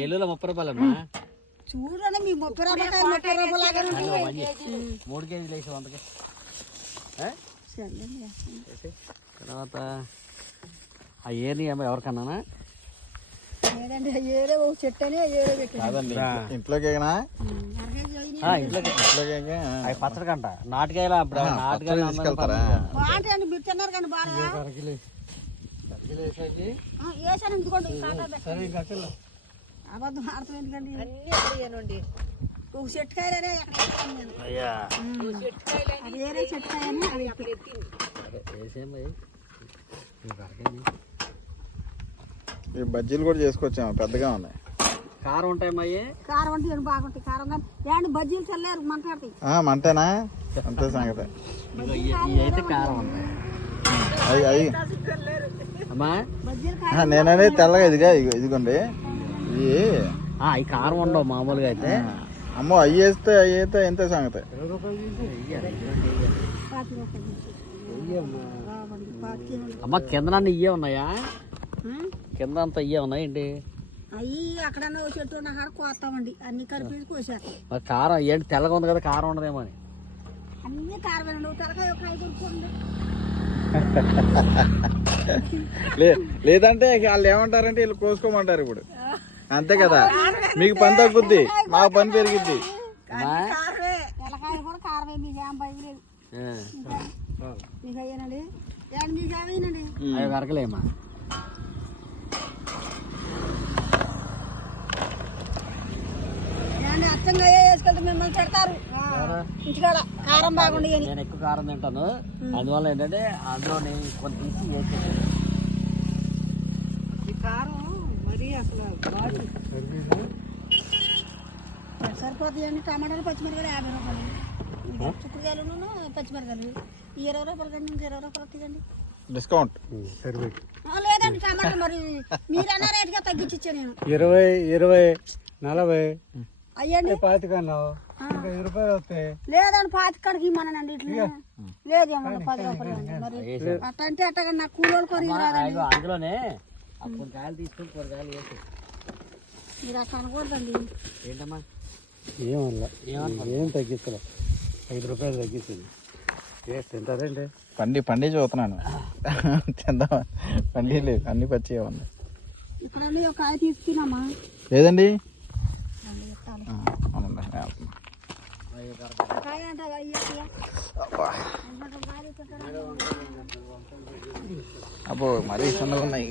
ఏళ్ళలో 30 రూపాయలమ్మా. చూడండి మీ 30 రూపాయలు 3 కేజీలు వేసి 100కి. తర్వాత ఆ ఏర్ని ఎవరికన్నా ఇంట్లోకి అవి పచ్చడి కంట నాటుకాయలు అప్పుడు నాటుకాయలు తీసుకెళ్తారా? అబద్ధం ఆడుతుంది ఎందుకండి ఒక చెట్టుకాయలనే వేరే చెట్టుకాయని ఈ బజ్జీలు కూడా చేసుకొచ్చాము, పెద్దగా ఉన్నాయి. కారం ఉంటాయి అమ్మాయి, కారం అంటే బాగుంటాయి. కారం కానీ బజ్జీలు చల్లారు మంటాడుతాయి. మంటేనా? అంతే సంగతి. అయితే కారం ఉంటాయి అమ్మా. నేననే తెల్లగా ఇదిగోండి ఈ కారం ఉండవు మామూలుగా అయితే. అమ్మో అవి అయితే ఎంత సంగతి. అమ్మ కింద ఇయ్యే ఉన్నాయా? కింద అంతా ఇయ్యే ఉన్నాయి ఏంటి? అవి అక్కడ చెట్టు ఉన్న కాడ కోస్తామండి, అన్ని కలిపి కోసారు. మరి కారం ఏంటి తెల్లగా ఉంది కదా, కారం ఉండదేమో అని. అన్ని కారమేనండి. తలకాయ ఒక 5 కొనుక్కోండి. లేదంటే వాళ్ళు ఏమంటారంటే వీళ్ళు కోసుకోమంటారు ఇప్పుడు. అంతే కదా, మీకు పని తగ్గుద్ది, మా పని పెరిగిద్ది. తలకాయ కూడా కారమే. మీకు ఏం భయం లేదు. మీకు అయ్యానండి, మీకు ఏమైందండి? అవి వరకలేమా? అచ్చంగా వేసుకెళ్తే మిమ్మల్ని పెడతారు ఇంటికాడ. కారం బాగుండి. నేను ఎక్కువ కారం తింటాను, అందువల్ల ఏంటంటే అందులో కొంత తీసి వేసేసాను. ఈ కారం మరి అసలు సరిపోతాయండి. టమాటాలు పచ్చిమిరకాయలు 50 రూపాయలు. చిక్కుడుకాయలు పచ్చిమిరకాయలు 20 రూపాయలు కండి. ఇంకా 20 రూపాయలు వస్తాయండి డిస్కౌంట్. లేదండి టమాటా మరి మీరు అన్న రేటుగా తగ్గించి ఇచ్చా నేను. 20, 40 అయ్యండి. 25 రూపాయలు వస్తాయి. లేదండి 25కి ఇమ్మనండి. ఇట్లా లేదేమో 10 రూపాయలు అండి. మరి అట్ట అంటే అట్టగా నాకు కూలోళ్ళు కొని అందులోనే కొన్ని కాయలు తీసుకొని కొన్ని కాయలు వేసి మీరు అట్లా అనకూడదండి. ఏంటమ్మా? ఏం తగ్గిస్తలే, 5 రూపాయలు తగ్గిస్తుంది. తింటారండి. పండి చూస్తున్నాను. తిందామా? పండి లేదు, అన్ని పచ్చి ఉన్నాయి. ఇక్కడ ఒక కాయ తీసుకున్నామా? లేదండి. అబ్బో మరీ చిన్నగా ఉన్నాయి.